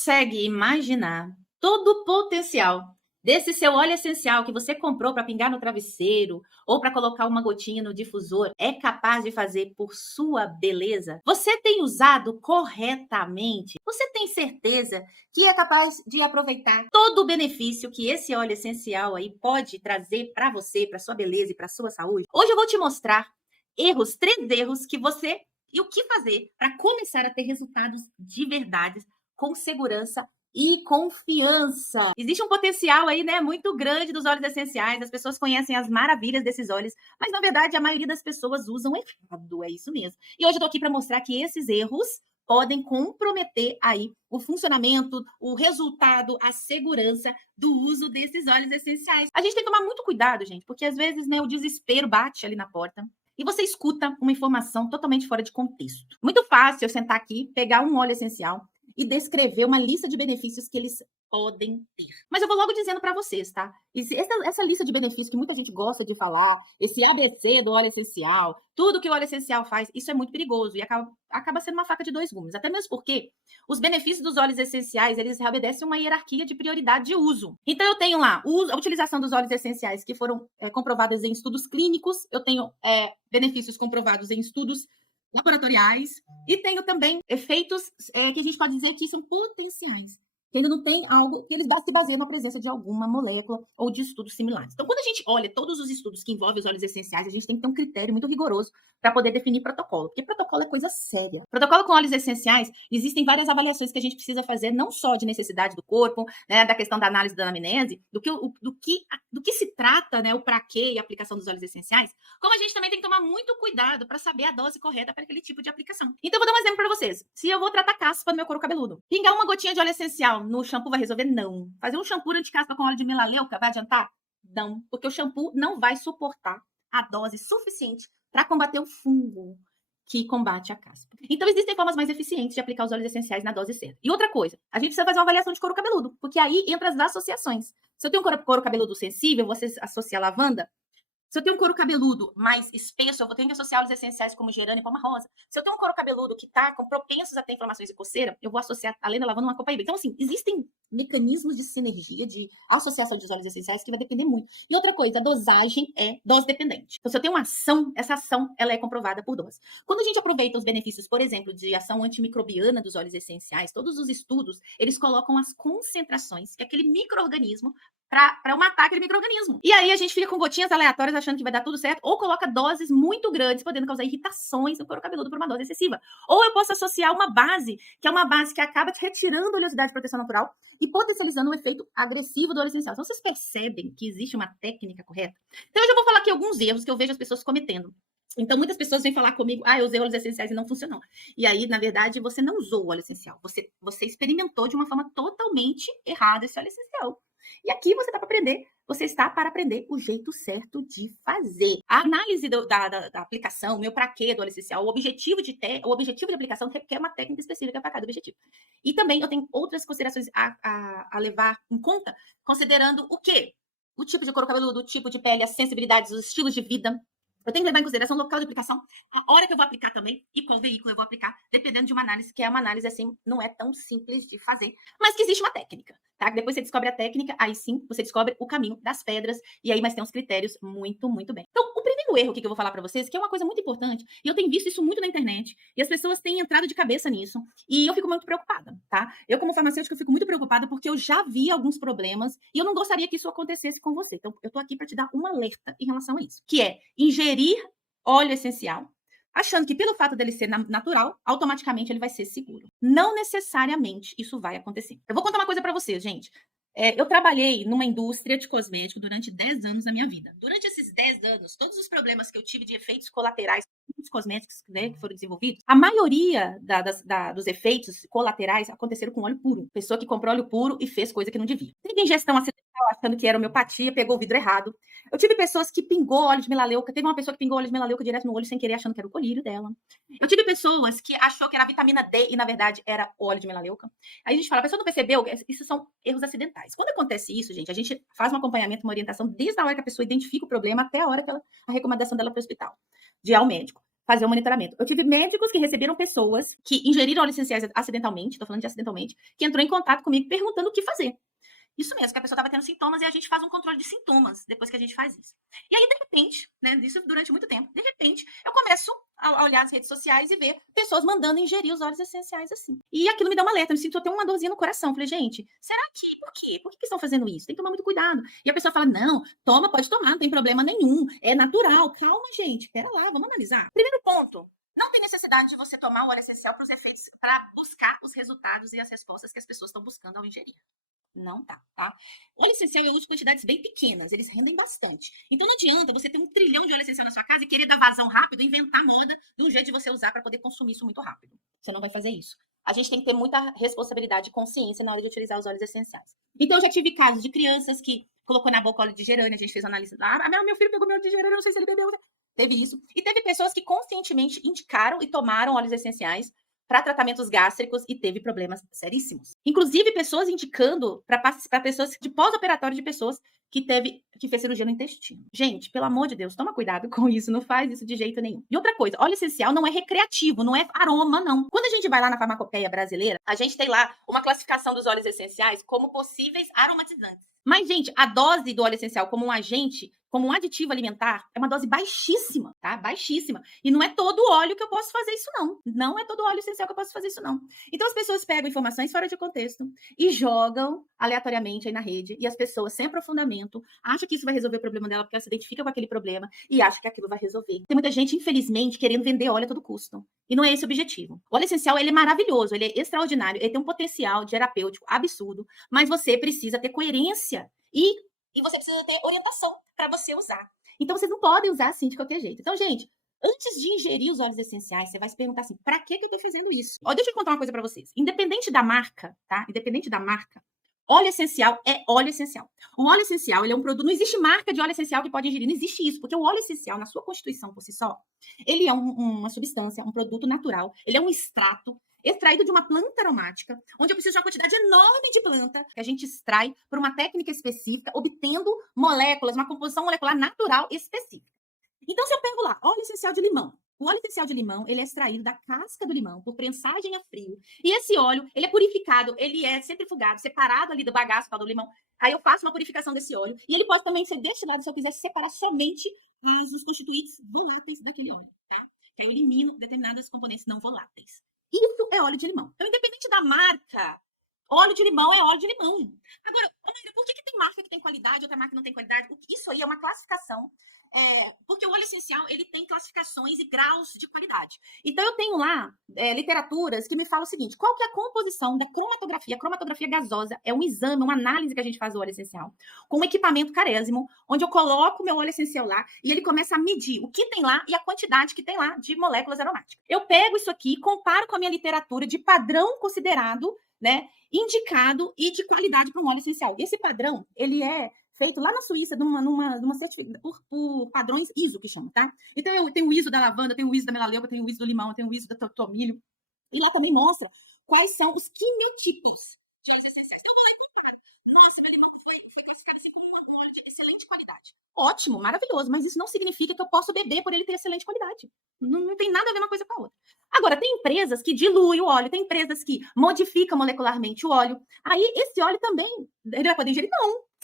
consegue imaginar todo o potencial desse seu óleo essencial que você comprou para pingar no travesseiro ou para colocar uma gotinha no difusor é capaz de fazer por sua beleza? Você tem usado corretamente? Você tem certeza que é capaz de aproveitar todo o benefício que esse óleo essencial aí pode trazer para você, para sua beleza e para sua saúde? Hoje eu vou te mostrar três erros que você e o que fazer para começar a ter resultados de verdade com segurança e confiança. Existe um potencial aí, né, muito grande dos óleos essenciais. As pessoas conhecem as maravilhas desses óleos, mas na verdade a maioria das pessoas usam errado, é isso mesmo. E hoje eu tô aqui para mostrar que esses erros podem comprometer aí o funcionamento, o resultado, a segurança do uso desses óleos essenciais. A gente tem que tomar muito cuidado, gente, porque às vezes, né, o desespero bate ali na porta e você escuta uma informação totalmente fora de contexto. Muito fácil eu sentar aqui, pegar um óleo essencial e descrever uma lista de benefícios que eles podem ter. Mas eu vou logo dizendo para vocês, tá? Essa lista de benefícios que muita gente gosta de falar, esse ABC do óleo essencial, tudo que o óleo essencial faz, isso é muito perigoso e acaba sendo uma faca de dois gumes. Até mesmo porque os benefícios dos óleos essenciais, eles obedecem uma hierarquia de prioridade de uso. Então eu tenho lá a utilização dos óleos essenciais que foram comprovadas em estudos clínicos, eu tenho benefícios comprovados em estudos laboratoriais e tenho também efeitos que a gente pode dizer que são potenciais. Que ainda não tem algo que eles se baseiam na presença de alguma molécula ou de estudos similares. Então, quando a gente olha todos os estudos que envolvem os óleos essenciais, a gente tem que ter um critério muito rigoroso para poder definir protocolo, porque protocolo é coisa séria. Protocolo com óleos essenciais, existem várias avaliações que a gente precisa fazer, não só de necessidade do corpo, né, da questão da análise da anamnese, do que se trata, né, o para quê e a aplicação dos óleos essenciais, como a gente também tem que tomar muito cuidado para saber a dose correta para aquele tipo de aplicação. Então, eu vou dar um exemplo para vocês. Se eu vou tratar caspa no meu couro cabeludo, pingar uma gotinha de óleo essencial no shampoo vai resolver? Não. Fazer um shampoo anti-caspa com óleo de melaleuca vai adiantar? Não, porque o shampoo não vai suportar a dose suficiente para combater o fungo que combate a caspa. Então, existem formas mais eficientes de aplicar os óleos essenciais na dose certa. E outra coisa, a gente precisa fazer uma avaliação de couro cabeludo, porque aí entra as associações. Se eu tenho um couro cabeludo sensível, você associa a lavanda. Se eu tenho um couro cabeludo mais espesso, eu vou ter que associar os essenciais como gerânio e palma rosa. Se eu tenho um couro cabeludo que está propensos a ter inflamações e coceira, eu vou associar, além da lavanda, uma copaíba. Então, assim, existem mecanismos de sinergia, de associação dos óleos essenciais que vai depender muito. E outra coisa, a dosagem é dose dependente. Então, se eu tenho uma ação, essa ação ela é comprovada por dose. Quando a gente aproveita os benefícios, por exemplo, de ação antimicrobiana dos óleos essenciais, todos os estudos, eles colocam as concentrações que aquele micro-organismo para matar aquele micro-organismo. E aí a gente fica com gotinhas aleatórias achando que vai dar tudo certo, ou coloca doses muito grandes, podendo causar irritações no couro cabeludo por uma dose excessiva. Ou eu posso associar uma base, que é uma base que acaba te retirando a oleosidade de proteção natural e potencializando o efeito agressivo do óleo essencial. Então, vocês percebem que existe uma técnica correta? Então, eu já vou falar aqui alguns erros que eu vejo as pessoas cometendo. Então, muitas pessoas vêm falar comigo, eu usei óleos essenciais e não funcionou. E aí, na verdade, você não usou o óleo essencial. Você experimentou de uma forma totalmente errada esse óleo essencial. E aqui você está para aprender, você está para aprender o jeito certo de fazer. A análise da aplicação, meu para quê do óleo essencial, o objetivo de aplicação requer uma técnica específica para cada objetivo. E também eu tenho outras considerações a levar em conta, considerando o quê? O tipo de couro cabeludo, o tipo de pele, as sensibilidades, os estilos de vida. Eu tenho que levar em consideração o local de aplicação, a hora que eu vou aplicar também e qual veículo eu vou aplicar, dependendo de uma análise, que é uma análise assim, não é tão simples de fazer, mas que existe uma técnica, tá? Depois você descobre a técnica, aí sim você descobre o caminho das pedras, e aí mas tem uns critérios muito, muito bem. Então, o primeiro erro que eu vou falar para vocês, que é uma coisa muito importante, e eu tenho visto isso muito na internet, e as pessoas têm entrado de cabeça nisso, e eu fico muito preocupada, tá? Eu, como farmacêutica, eu fico muito preocupada porque eu já vi alguns problemas, e eu não gostaria que isso acontecesse com você. Então, eu tô aqui para te dar um alerta em relação a isso, que é ingerir óleo essencial, achando que pelo fato dele ser natural, automaticamente ele vai ser seguro. Não necessariamente isso vai acontecer. Eu vou contar uma coisa para vocês, gente. Eu trabalhei numa indústria de cosmético durante 10 anos da minha vida. Durante esses 10 anos, todos os problemas que eu tive de efeitos colaterais dos cosméticos, né, que foram desenvolvidos, a maioria dos efeitos colaterais aconteceram com óleo puro. Pessoa que comprou óleo puro e fez coisa que não devia. Teve ingestão acidental achando que era homeopatia, pegou o vidro errado. Eu tive pessoas que pingou óleo de melaleuca. Teve uma pessoa que pingou óleo de melaleuca direto no olho sem querer, achando que era o colírio dela. Eu tive pessoas que achou que era vitamina D e, na verdade, era óleo de melaleuca. Aí a gente fala, a pessoa não percebeu? Isso são erros acidentais. Quando acontece isso, gente, a gente faz um acompanhamento, uma orientação desde a hora que a pessoa identifica o problema até a hora que a recomendação dela para o hospital, de ir ao médico. fazer o monitoramento. Eu tive médicos que receberam pessoas que ingeriram óleos essenciais acidentalmente, tô falando de acidentalmente, que entrou em contato comigo perguntando o que fazer. Isso mesmo, que a pessoa estava tendo sintomas e a gente faz um controle de sintomas depois que a gente faz isso. E aí, de repente, né, isso durante muito tempo, de repente, eu começo a olhar as redes sociais e ver pessoas mandando ingerir os óleos essenciais assim. E aquilo me dá um alerta, eu me sinto até uma dorzinha no coração. Falei, gente, será que, por quê? Por que estão fazendo isso? Tem que tomar muito cuidado. E a pessoa fala, não, toma, pode tomar, não tem problema nenhum, é natural. Calma, gente, pera lá, vamos analisar. Primeiro ponto, não tem necessidade de você tomar o óleo essencial para os efeitos, para buscar os resultados e as respostas que as pessoas estão buscando ao ingerir. Não tá? Óleo essencial eu uso quantidades bem pequenas, eles rendem bastante. Então não adianta você ter 1 trilhão de óleo essencial na sua casa e querer dar vazão rápido, inventar moda de um jeito de você usar para poder consumir isso muito rápido. Você não vai fazer isso. A gente tem que ter muita responsabilidade e consciência na hora de utilizar os óleos essenciais. Então eu já tive casos de crianças que colocou na boca óleo de gerânio, a gente fez análise lá, meu filho pegou meu óleo de gerânio, não sei se ele bebeu. Teve isso. E teve pessoas que conscientemente indicaram e tomaram óleos essenciais para tratamentos gástricos e teve problemas seríssimos. Inclusive, pessoas indicando para pessoas de pós-operatório de pessoas que fez cirurgia no intestino. Gente, pelo amor de Deus, toma cuidado com isso, não faz isso de jeito nenhum. E outra coisa, óleo essencial não é recreativo, não é aroma, não. Quando a gente vai lá na farmacopeia brasileira, a gente tem lá uma classificação dos óleos essenciais como possíveis aromatizantes. Mas, gente, a dose do óleo essencial como um agente, como um aditivo alimentar, é uma dose baixíssima, tá? Baixíssima. E não é todo óleo que eu posso fazer isso, não. Não é todo óleo essencial que eu posso fazer isso, não. Então, as pessoas pegam informações fora de contexto e jogam aleatoriamente aí na rede. E as pessoas, sem aprofundamento, acham que isso vai resolver o problema dela porque ela se identifica com aquele problema e acha que aquilo vai resolver. Tem muita gente, infelizmente, querendo vender óleo a todo custo. E não é esse o objetivo. O óleo essencial, ele é maravilhoso, ele é extraordinário, ele tem um potencial terapêutico absurdo, mas você precisa ter coerência e você precisa ter orientação para você usar. Então, vocês não podem usar assim de qualquer jeito. Então, gente, antes de ingerir os óleos essenciais, você vai se perguntar assim, para que eu tô fazendo isso? Ó, deixa eu contar uma coisa para vocês. Independente da marca, tá? Independente da marca, óleo essencial é óleo essencial. O óleo essencial, ele é um produto, não existe marca de óleo essencial que pode ingerir, não existe isso, porque o óleo essencial, na sua constituição por si só, ele é uma substância, um produto natural, ele é um extrato extraído de uma planta aromática, onde eu preciso de uma quantidade enorme de planta que a gente extrai por uma técnica específica, obtendo moléculas, uma composição molecular natural específica. Então, se eu pego lá, óleo essencial de limão. O óleo essencial de limão, ele é extraído da casca do limão por prensagem a frio. E esse óleo, ele é purificado, ele é centrifugado, separado ali do bagaço do limão. Aí eu faço uma purificação desse óleo. E ele pode também ser destilado se eu quiser separar somente os constituintes voláteis daquele óleo, tá? Que aí eu elimino determinados componentes não voláteis. Isso é óleo de limão. Então, independente da marca, óleo de limão é óleo de limão. Agora, Maíra, por que tem marca que tem qualidade e outra marca que não tem qualidade? Isso aí é uma classificação, porque o óleo essencial, ele tem classificações e graus de qualidade. Então, eu tenho lá literaturas que me falam o seguinte, qual que é a composição da cromatografia? A cromatografia gasosa é um exame, uma análise que a gente faz do óleo essencial, com um equipamento carésimo, onde eu coloco o meu óleo essencial lá e ele começa a medir o que tem lá e a quantidade que tem lá de moléculas aromáticas. Eu pego isso aqui, comparo com a minha literatura de padrão considerado, né, indicado e de qualidade para um óleo essencial. Esse padrão, ele é feito lá na Suíça numa certificação por padrões ISO, que chama, tá? Então, eu tenho o ISO da lavanda, tenho o ISO da melaleuca, tenho o ISO do limão, tenho o ISO do tomilho. E lá também mostra quais são os quimiotípicos de óleos essenciais. Então, eu vou lá e comparo. Nossa, meu limão foi classificado assim como um óleo de excelente qualidade. Ótimo, maravilhoso, mas isso não significa que eu posso beber por ele ter excelente qualidade. Não tem nada a ver uma coisa com a outra. Agora, tem empresas que diluem o óleo, tem empresas que modificam molecularmente o óleo. Aí, esse óleo também, ele vai poder ingerir?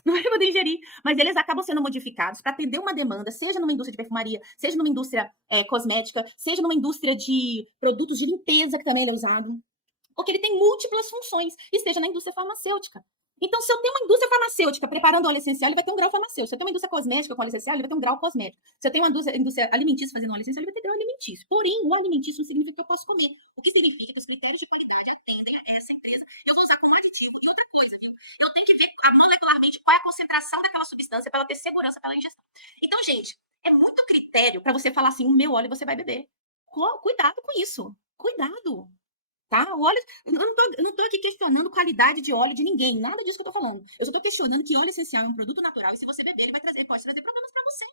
Não vai poder ingerir. Mas eles acabam sendo modificados para atender uma demanda, seja numa indústria de perfumaria, seja numa indústria cosmética, seja numa indústria de produtos de limpeza, que também ele é usado. Porque ele tem múltiplas funções, e seja na indústria farmacêutica. Então, se eu tenho uma indústria farmacêutica preparando óleo essencial, ele vai ter um grau farmacêutico. Se eu tenho uma indústria cosmética com óleo essencial, ele vai ter um grau cosmético. Se eu tenho uma indústria alimentícia fazendo óleo essencial, ele vai ter grau alimentício. Porém, o alimentício não significa que eu posso comer. O que significa que os critérios de qualidade atendem a essa empresa. Eu vou usar como aditivo. E outra coisa, viu? Eu tenho que ver molecularmente qual é a concentração daquela substância para ela ter segurança pela ingestão. Então, gente, é muito critério para você falar assim, o meu óleo você vai beber. Cuidado com isso. Cuidado. Tá? O óleo, eu não tô aqui questionando qualidade de óleo de ninguém, nada disso que eu tô falando. Eu só tô questionando que óleo essencial é um produto natural e se você beber, ele pode trazer problemas para você.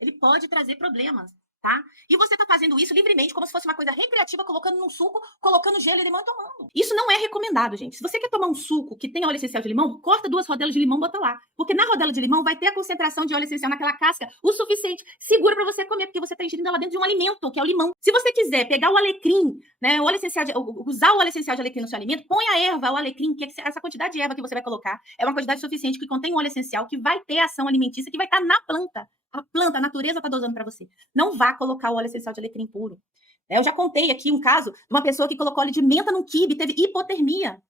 Ele pode trazer problemas. tá? E você tá fazendo isso livremente, como se fosse uma coisa recreativa, colocando num suco, colocando gelo e limão e tomando. Isso não é recomendado, gente. Se você quer tomar um suco que tem óleo essencial de limão, corta 2 rodelas de limão e bota lá. Porque na rodela de limão vai ter a concentração de óleo essencial naquela casca o suficiente, segura para você comer, porque você tá ingerindo ela dentro de um alimento, que é o limão. Se você quiser pegar o alecrim, né, o óleo essencial usar o óleo essencial de alecrim no seu alimento, põe a erva, o alecrim, que essa quantidade de erva que você vai colocar é uma quantidade suficiente que contém o óleo essencial, que vai ter ação alimentícia, que vai estar na planta. A planta, a natureza está dosando para você. Não vá colocar o óleo essencial de alecrim puro. Eu já contei aqui um caso de uma pessoa que colocou óleo de menta num quibe, teve hipotermia.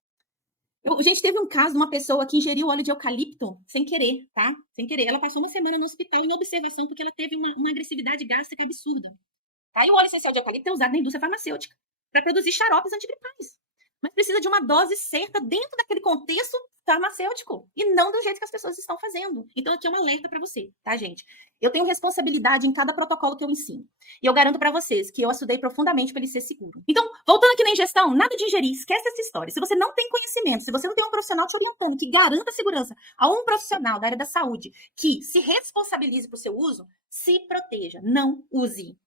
Gente, teve um caso de uma pessoa que ingeriu óleo de eucalipto sem querer, tá? Sem querer. Ela passou uma semana no hospital em observação porque ela teve uma agressividade gástrica absurda. Tá? E o óleo essencial de eucalipto é usado na indústria farmacêutica para produzir xaropes antigripais. Mas precisa de uma dose certa dentro daquele contexto farmacêutico e não do jeito que as pessoas estão fazendo. Então, aqui é um alerta para você, tá, gente? Eu tenho responsabilidade em cada protocolo que eu ensino. E eu garanto para vocês que eu estudei profundamente para ele ser seguro. Então, voltando aqui na ingestão, nada de ingerir, esquece essa história. Se você não tem conhecimento, se você não tem um profissional te orientando que garanta a segurança a um profissional da área da saúde que se responsabilize por seu uso, se proteja, não use.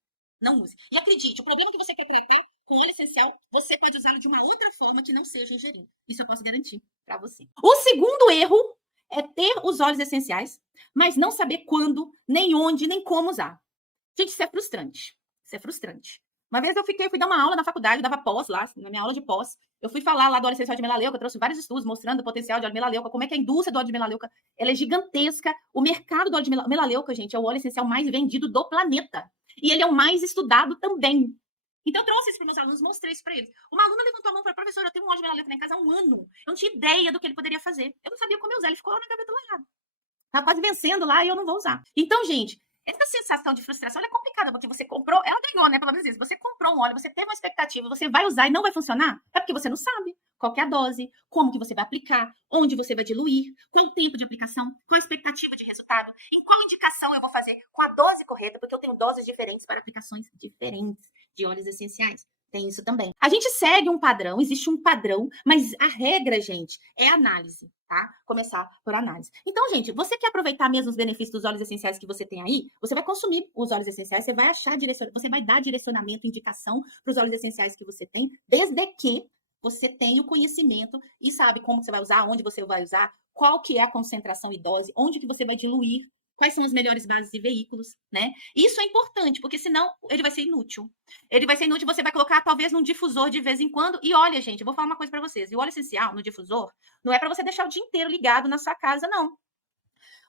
Não use. E acredite, o problema que você quer tratar com óleo essencial, você pode usá-lo de uma outra forma que não seja ingerindo. Isso eu posso garantir para você. O segundo erro é ter os óleos essenciais, mas não saber quando, nem onde, nem como usar. Gente, isso é frustrante. Isso é frustrante. Uma vez eu fui dar uma aula na faculdade, eu dava pós lá, na minha aula de pós. Eu fui falar lá do óleo essencial de melaleuca, eu trouxe vários estudos mostrando o potencial de óleo de melaleuca, como é que a indústria do óleo de melaleuca, ela é gigantesca. O mercado do óleo de melaleuca, gente, é o óleo essencial mais vendido do planeta. E ele é o mais estudado também. Então eu trouxe isso para meus alunos, mostrei isso para eles. Uma aluna levantou a mão e falou: professora, eu tenho um óleo de melaleuca lá em casa há 1 ano. Eu não tinha ideia do que ele poderia fazer. Eu não sabia como usar, ele ficou lá na gaveta largado. Tá quase vencendo lá e eu não vou usar. Então, gente, essa sensação de frustração é complicada, porque você comprou, ela ganhou, né? Pelo menos isso. Você comprou um óleo, você teve uma expectativa, você vai usar e não vai funcionar, é porque você não sabe qual que é a dose, como que você vai aplicar, onde você vai diluir, qual o tempo de aplicação, qual a expectativa de resultado, em qual indicação eu vou fazer com a dose correta, porque eu tenho doses diferentes para aplicações diferentes de óleos essenciais. Tem isso também. A gente segue um padrão, existe um padrão, mas a regra, gente, é análise, tá? Começar por análise. Então, gente, você quer aproveitar mesmo os benefícios dos óleos essenciais que você tem aí? Você vai consumir os óleos essenciais, você vai achar você vai dar direcionamento, indicação para os óleos essenciais que você tem, desde que você tenha o conhecimento e sabe como você vai usar, onde você vai usar, qual que é a concentração e dose, onde que você vai diluir, quais são as melhores bases e veículos, né? Isso é importante, porque senão ele vai ser inútil. Ele vai ser inútil, você vai colocar talvez num difusor de vez em quando. E olha, gente, eu vou falar uma coisa para vocês. E o óleo essencial no difusor não é para você deixar o dia inteiro ligado na sua casa, não.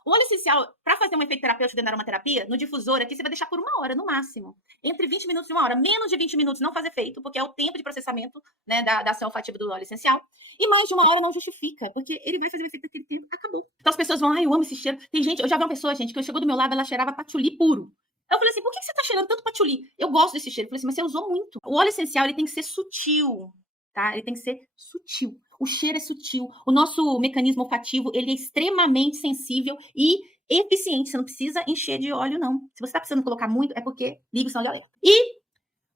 O óleo essencial, para fazer um efeito terapêutico dentro da aromaterapia, no difusor aqui, você vai deixar por 1 hora, no máximo. Entre 20 minutos e 1 hora. Menos de 20 minutos não faz efeito, porque é o tempo de processamento, né, da ação olfativa do óleo essencial. E mais de 1 hora não justifica, porque ele vai fazer o efeito daquele tempo, acabou. Então as pessoas vão, ai, eu amo esse cheiro. Tem gente, eu já vi uma pessoa, gente, que chegou do meu lado, ela cheirava patchouli puro. Eu falei assim, por que você tá cheirando tanto patchouli? Eu gosto desse cheiro. Eu falei assim, mas você usou muito. O óleo essencial, ele tem que ser sutil, tá? Ele tem que ser sutil. O cheiro é sutil. O nosso mecanismo olfativo, ele é extremamente sensível e eficiente. Você não precisa encher de óleo, não. Se você tá precisando colocar muito, é porque liga o sinal de alerta. E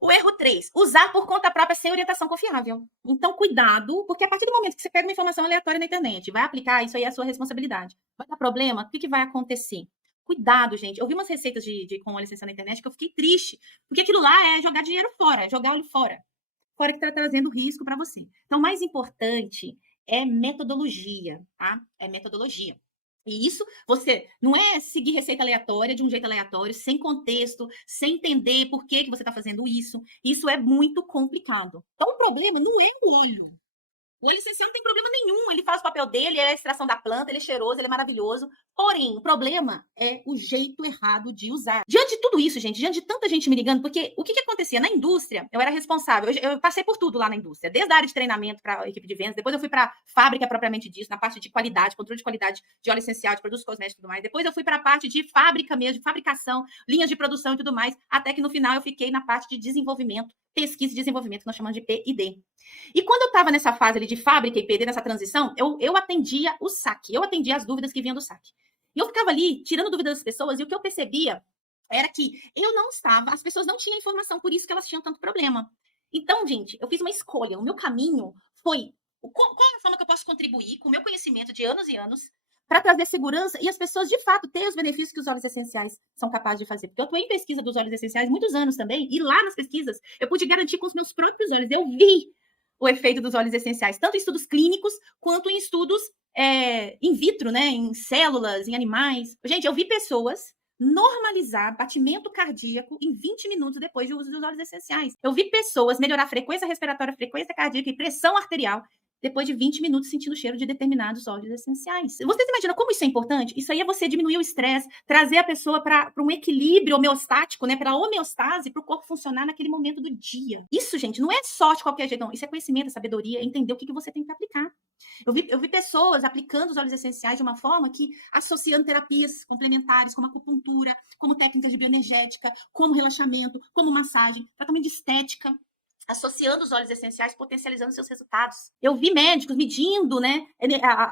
o erro 3, usar por conta própria sem orientação confiável. Então, cuidado, porque a partir do momento que você pega uma informação aleatória na internet, vai aplicar, isso aí é a sua responsabilidade. Vai dar problema, o que vai acontecer? Cuidado, gente. Eu vi umas receitas com óleo essencial na internet que eu fiquei triste, porque aquilo lá é jogar dinheiro fora, é jogar óleo fora. Fora que está trazendo risco para você. Então, o mais importante é metodologia, tá? É metodologia. E isso, você não é seguir receita aleatória de um jeito aleatório, sem contexto, sem entender por que você está fazendo isso. Isso é muito complicado. Então, o problema não é o óleo. O óleo essencial não tem problema nenhum, ele faz o papel dele, é a extração da planta, ele é cheiroso, ele é maravilhoso. Porém, o problema é o jeito errado de usar. Diante de tudo isso, gente, diante de tanta gente me ligando, porque o que acontecia? Na indústria, eu era responsável, eu passei por tudo lá na indústria, desde a área de treinamento para a equipe de vendas, depois eu fui para a fábrica propriamente disso, na parte de qualidade, controle de qualidade de óleo essencial, de produtos cosméticos e tudo mais. Depois eu fui para a parte de fábrica mesmo, de fabricação, linhas de produção e tudo mais, até que no final eu fiquei na parte de desenvolvimento, pesquisa e desenvolvimento, que nós chamamos de P&D. E quando eu estava nessa fase ali de fábrica e PD, nessa transição, eu atendia o saque, eu atendia as dúvidas que vinham do saque. E eu ficava ali tirando dúvidas das pessoas, e o que eu percebia era que eu não estava, as pessoas não tinham informação, por isso que elas tinham tanto problema. Então, gente, eu fiz uma escolha, o meu caminho foi qual a forma que eu posso contribuir com o meu conhecimento de anos e anos para trazer segurança e as pessoas, de fato, terem os benefícios que os óleos essenciais são capazes de fazer. Porque eu atuei em pesquisa dos óleos essenciais muitos anos também, e lá nas pesquisas eu pude garantir com os meus próprios olhos, eu vi o efeito dos óleos essenciais, tanto em estudos clínicos quanto em estudos in vitro, né, em células, em animais. Gente, eu vi pessoas normalizar batimento cardíaco em 20 minutos depois de uso dos óleos essenciais. Eu vi pessoas melhorar a frequência respiratória, frequência cardíaca e pressão arterial depois de 20 minutos sentindo o cheiro de determinados óleos essenciais. Vocês imaginam como isso é importante? Isso aí é você diminuir o estresse, trazer a pessoa para um equilíbrio homeostático, né, para a homeostase, para o corpo funcionar naquele momento do dia. Isso, gente, não é só de qualquer jeito, não. Isso é conhecimento, é sabedoria, é entender o que você tem que aplicar. Eu vi pessoas aplicando os óleos essenciais de uma forma que associando terapias complementares, como acupuntura, como técnicas de bioenergética, como relaxamento, como massagem, tratamento de estética, associando os óleos essenciais, potencializando seus resultados. Eu vi médicos medindo, né,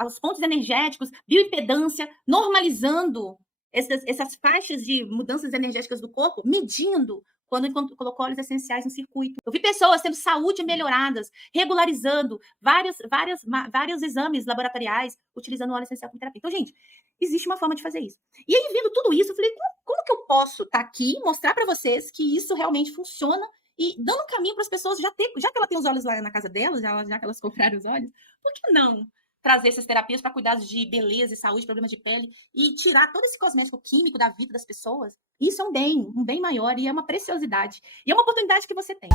os pontos energéticos, bioimpedância, normalizando essas faixas de mudanças energéticas do corpo, medindo quando colocou óleos essenciais no circuito. Eu vi pessoas tendo saúde melhoradas, regularizando vários exames laboratoriais, utilizando óleo essencial como terapia. Então, gente, existe uma forma de fazer isso. E aí, vendo tudo isso, eu falei, como que eu posso estar aqui e mostrar para vocês que isso realmente funciona e dando um caminho para as pessoas, já que ela tem os olhos lá na casa delas, já que elas compraram os olhos, por que não trazer essas terapias para cuidados de beleza e saúde, problemas de pele, e tirar todo esse cosmético químico da vida das pessoas? Isso é um bem maior e é uma preciosidade. E é uma oportunidade que você tem.